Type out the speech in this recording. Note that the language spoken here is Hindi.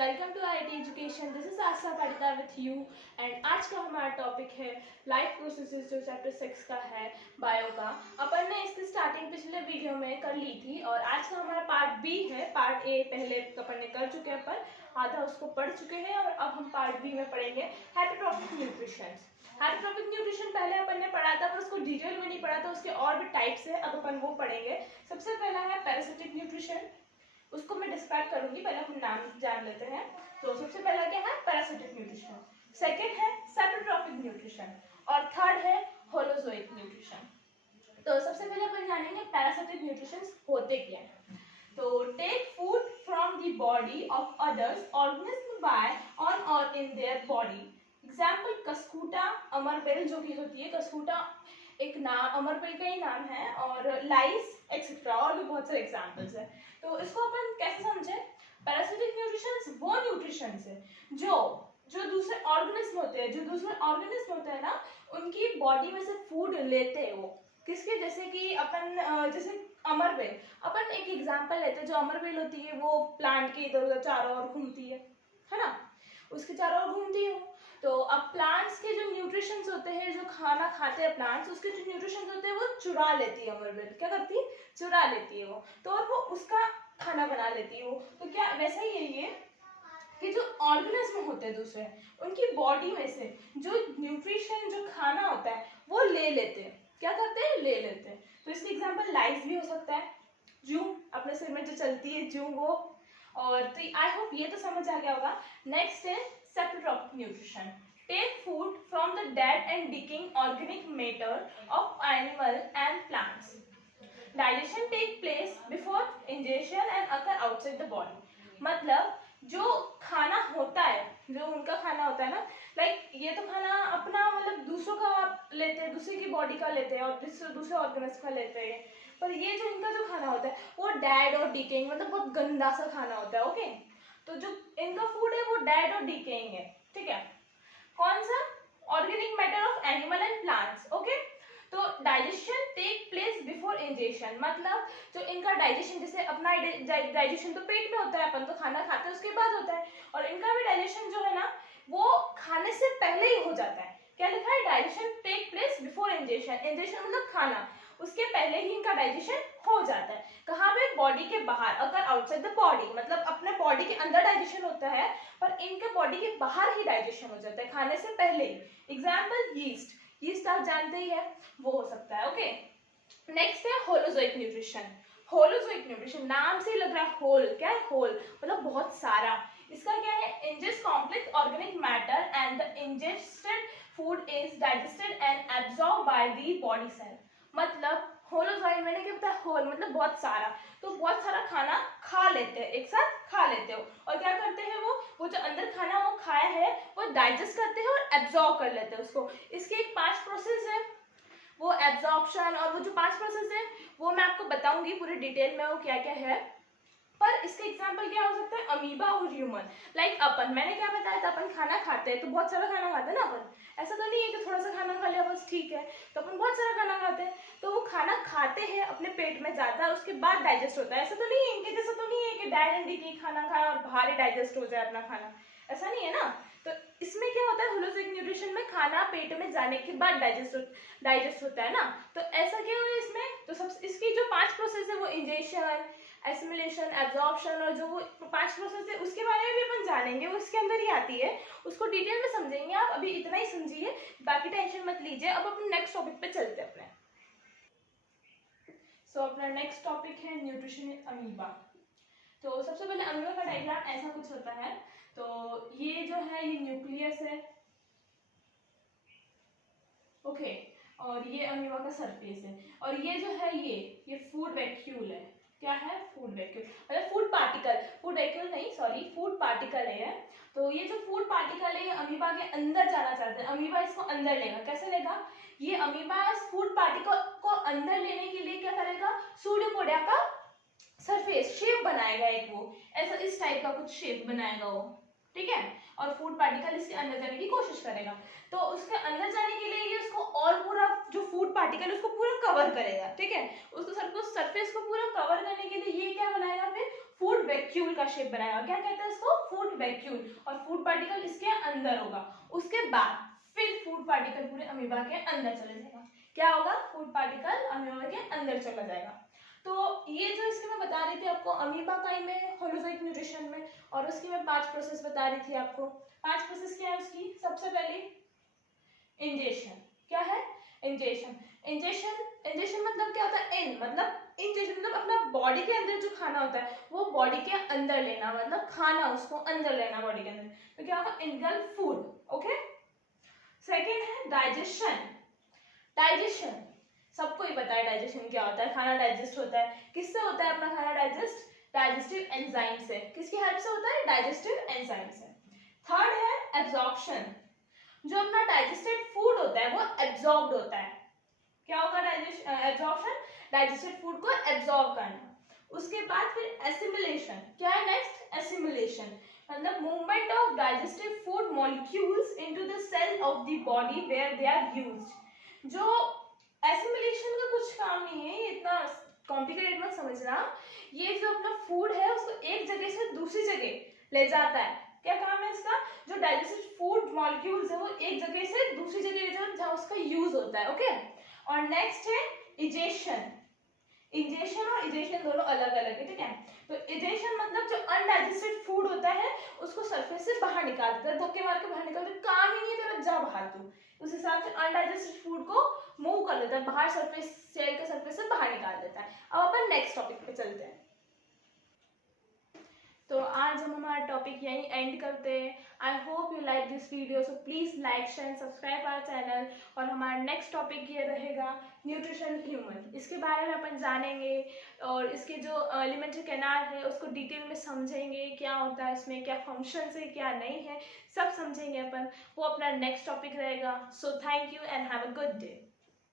Welcome to IIT education. This is Asha Patita with you and आज का हमारा टॉपिक है लाइफ प्रोसेसेस, जो चैप्टर 6 का है बायो का। अपन ने इसकी स्टार्टिंग पिछले वीडियो में कर ली थी और आज का हमारा पार्ट बी है। पार्ट ए पहले अपन ने कर चुके हैं, पर आधा उसको पढ़ चुके हैं और अब हम पार्ट बी में पढ़ेंगे हेटेरोट्रॉफिक न्यूट्रिशन। हेटेरोट्रॉफिक न्यूट्रिशन पहले अपन ने पढ़ा था, पर उसको डिटेल में नहीं पढ़ा था, उसके और भी टाइप्स है, अब अपन वो पढ़ेंगे। सबसे पहला है पैरासिटिक न्यूट्रिशन, उसको मैं डिस्क्राइब करूंगी, पहले हम नाम जान लेते हैं। तो सबसे पहला क्या है पैरासिटिक न्यूट्रिशन, सेकंड है सेप्रोट्रॉफिक न्यूट्रिशन और थर्ड है होलोजोइक न्यूट्रिशन। तो सबसे पहले अपन जानेंगे पैरासिटिक न्यूट्रिशन होते क्या है। तो take food from the body of others organism by on or in their body. Example Cuscuta, अमरबेल जो की होती है, कस्कूटा एक नाम, अमरबेल का ही नाम है, और लाइस एक्सेट्रा, और भी बहुत सारे एग्जाम्पल्स है। तो इसको अपन कैसे समझे? पैरासिटिक न्यूट्रिशन वो न्यूट्रिशन है जो दूसरे ऑर्गेनिज्म होते हैं ना, उनकी बॉडी में से फूड लेते हैं। वो किसके? जैसे कि अपन जैसे अमरबेल, अपन एक एग्जांपल लेते हैं। जो अमरबेल होती है वो प्लांट के इधर उधर चारों ओर घूमती है ना, उसके चारों ओर घूमती है। तो अब प्लांट्स के जो न्यूट्रिशंस होते हैं, जो खाना खाते हैं प्लांट्स, उसके जो न्यूट्रिशंस होते हैं वो चुरा लेती है अमरबेल। क्या करती है? चुरा लेती है वो, तो और वो उसका खाना बना लेती है वो। तो क्या वैसा ही है ये कि जो ऑर्गेनिज्म होते हैं दूसरे, उनकी बॉडी में से जो न्यूट्रिशन, जो खाना होता है वो ले लेते हैं। क्या करते हैं? ले लेते हैं। तो इसका एग्जांपल लाइस भी हो सकता है, जू अपने सिर में जो चलती है जू, वो। और तो आई होप ये तो समझ आ गया होगा। नेक्स्ट है saprotrophic nutrition. Take food from the dead and decaying organic matter of animal and plants. Digestion take place before ingestion and occur outside the body. मतलब जो खाना होता है, जो उनका खाना होता है ना, लाइक ये तो खाना अपना मतलब दूसरों का लेते हैं, दूसरे की बॉडी का लेते हैं और दूसरे ऑर्गेनिज्म का लेते हैं। पर ये जो इनका जो खाना होता है वो डेड और डिकेइंग, मतलब बहुत गंदा सा खाना होता है। ओके, तो जो इनका फूड है वो डेड और डिकेइंग है। ठीक है, कौन सा? Organic matter of animal and plants. Okay, तो digestion take place before ingestion, मतलब जो इनका डाइजेशन, जैसे अपना डाइजेशन तो पेट में होता है, अपन तो खाना खाते हैं उसके बाद होता है, और इनका भी डाइजेशन जो है ना वो खाने से पहले ही हो जाता है। क्या लिखा है? Digestion take place before ingestion. Ingestion मतलब खाना, उसके पहले ही इनका डाइजेशन हो जाता है। कहाँ पे? बॉडी के बाहर, अगर आउटसाइड द बॉडी, मतलब अपने बॉडी के अंदर डाइजेशन होता है, पर इनके बॉडी के बाहर ही डाइजेशन हो जाता है, खाने से पहले ही। एग्जाम्पल यीस्ट, यीस्ट आप जानते ही है, वो हो सकता है। ओके, नेक्स्ट है होलोजोइक न्यूट्रिशन। होलोजोइक न्यूट्रिशन नाम से ही लग रहा है होल। क्या है? होल मतलब बहुत सारा। इसका क्या है? Ingest complex organic matter and the ingested food is digested and absorb by the body cell. मतलब होलोजोइक, मैंने क्या बताया? होल मतलब बहुत सारा। तो बहुत सारा खाना खा लेते हैं, एक साथ खा लेते हो, और क्या करते हैं वो जो अंदर खाना वो खाया है वो डाइजेस्ट करते हैं और एब्जॉर्ब कर लेते हैं उसको। इसके एक 5 प्रोसेस है, वो एब्जॉर्प्शन, और वो जो 5 प्रोसेस है वो मैं आपको बताऊंगी पूरी डिटेल में वो क्या क्या है। पर इसके एग्जांपल क्या हो सकता है? अमीबा और ह्यूमन। लाइक अपन, मैंने क्या बताया था, अपन खाना खाते हैं तो बहुत सारा खाना खाते हैं ना अपन, ऐसा तो नहीं है कि थोड़ा सा खाना खा लिया बस ठीक है। तो अपन बहुत सारा खाना खाते हैं, तो वो खाना खाते हैं अपने पेट में जाता है, उसके बाद डाइजेस्ट होता है। ऐसा तो नहीं है इनके जैसा, तो नहीं है कि डायरेक्ट की खाना खाया और बाहर ही डाइजेस्ट हो जाए अपना खाना, ऐसा नहीं है ना। तो इसमें क्या होता है? होलोजोइक न्यूट्रिशन में खाना पेट में जाने के बाद डाइजेस्ट होता है ना। तो ऐसा क्या है इसमें? तो सब इसकी जो 5 प्रोसेस है वो इंजेशन, एसिमिलेशन, एब्जॉर्प्शन, और जो वो 5 प्रोसेस है उसके बारे में भी अपन जानेंगे, वो इसके अंदर ही आती है, उसको डिटेल में समझेंगे। आप अभी इतना ही समझिए, बाकी टेंशन मत लीजिए। अब अपने नेक्स्ट टॉपिक पे चलते हैं अपने। सो अपना नेक्स्ट टॉपिक है न्यूट्रिशन इन अमीबा। तो सबसे पहले अमीबा का डायग्राम ऐसा कुछ होता है। तो ये जो है ये न्यूक्लियस है, ओके, और ये अमीबा का सरफेस है, और ये जो है ये फूड वैक्यूल है। क्या है? फूड वैक्यूल, मतलब फूड पार्टिकल, फूड वैक्यूल नहीं, सॉरी, फूड पार्टिकल है। तो ये जो फूड पार्टिकल है ये अमीबा के अंदर जाना चाहता है, अमीबा इसको अंदर लेगा। कैसे लेगा? ये अमीबा इस फूड पार्टिकल को अंदर लेने के लिए क्या करेगा? सूडोपोडिया का सरफेस शेप बनाएगा, एक वो ऐसा इस टाइप का कुछ शेप बनाएगा वो। ठीक है, और फूड पार्टिकल इसके अंदर जाने की कोशिश करेगा। तो उसके अंदर जाने के लिए ये उसको और पूरा जो फूड पार्टिकल उसको पूरा कवर करेगा, ठीक है, उसको सरफेस को पूरा कवर करने के लिए ये क्या बनाएगा, फिर फूड वैक्यूल का शेप बनाएगा। क्या कहते हैं इसको, फूड वैक्यूल, और फूड पार्टिकल इसके अंदर होगा। उसके बाद फिर फूड पार्टिकल पूरे अमीबा के अंदर चले जाएगा। क्या होगा, फूड पार्टिकल अमीबा के अंदर चला जाएगा। तो ये जो इसके मैं बता रही थी आपको अमीबा काई में, होलोजोइक न्यूट्रिशन में, और उसकी मैं 5 प्रोसेस बता रही थी आपको। 5 प्रोसेस क्या है उसकी, सबसे पहले इंजेशन। क्या है, इंजेशन। इंजेशन मतलब क्या होता है, इंजेशन मतलब अपना बॉडी के अंदर जो खाना होता है वो बॉडी के अंदर लेना, मतलब खाना उसको अंदर लेना बॉडी के अंदर। तो क्या होगा, इनगल्फ फूड। ओके, सेकेंड है डाइजेशन। डाइजेशन सबको ही पता है डाइजेशन क्या होता है, खाना डाइजेस्ट होता है। किससे होता है अपना खाना डाइजेस्ट, डाइजेस्टिव एंजाइम से। किसकी हेल्प से होता है, डाइजेस्टिव एंजाइम से। थर्ड है एब्जॉर्प्शन, जो अपना डाइजेस्टेड फूड होता है वो एब्जॉर्ब्ड होता है। क्या होगा, एब्जॉर्प्शन, डाइजेस्टेड फूड को एब्जॉर्ब करना। उसके बाद फिर एसिमिलेशन। क्या है नेक्स्ट, एसिमिलेशन मतलब movement of digestive food molecules into the cell of the body where they are used. जो एसिमिलेशन का कुछ काम नहीं है, ये इतना कॉम्प्लिकेटेड मत समझना। ये जो अपना फूड है उसको एक जगह से दूसरी जगह ले जाता है। क्या काम है इसका, जो डाइजेस्टेड फूड मॉलिक्यूल्स है वो एक जगह से दूसरी जगह ले जाता है जहाँ उसका यूज होता है। ओके, और नेक्स्ट है इजेशन। इंजेशन और इजेशन दोनों अलग अलग है, ठीक है। तो इजेशन मतलब जो अनडाइजेस्टेड फूड होता है उसको सरफेस से बाहर निकाल देता है, धक्के मार के बाहर निकाल देता है, काम ही नहीं है तेरा, जा बाहर तू। उस हिसाब से अनडाइजेस्टेड फूड को मूव कर देता है बाहर, सरफेस, सेल के सरफेस से बाहर निकाल देता है। अब अपन नेक्स्ट टॉपिक पे चलते हैं। तो आज हम हमारा टॉपिक यहीं एंड करते हैं। I hope you like this video, so please like share subscribe our channel. और हमारा नेक्स्ट टॉपिक ये रहेगा न्यूट्रिशन ह्यूमन। इसके बारे में अपन जानेंगे और इसके जो एलिमेंट्री कैनाल है उसको डिटेल में समझेंगे, क्या होता है इसमें, क्या फंक्शन है क्या नहीं है, सब समझेंगे अपन। वो अपना नेक्स्ट टॉपिक रहेगा। So thank you and have a good day.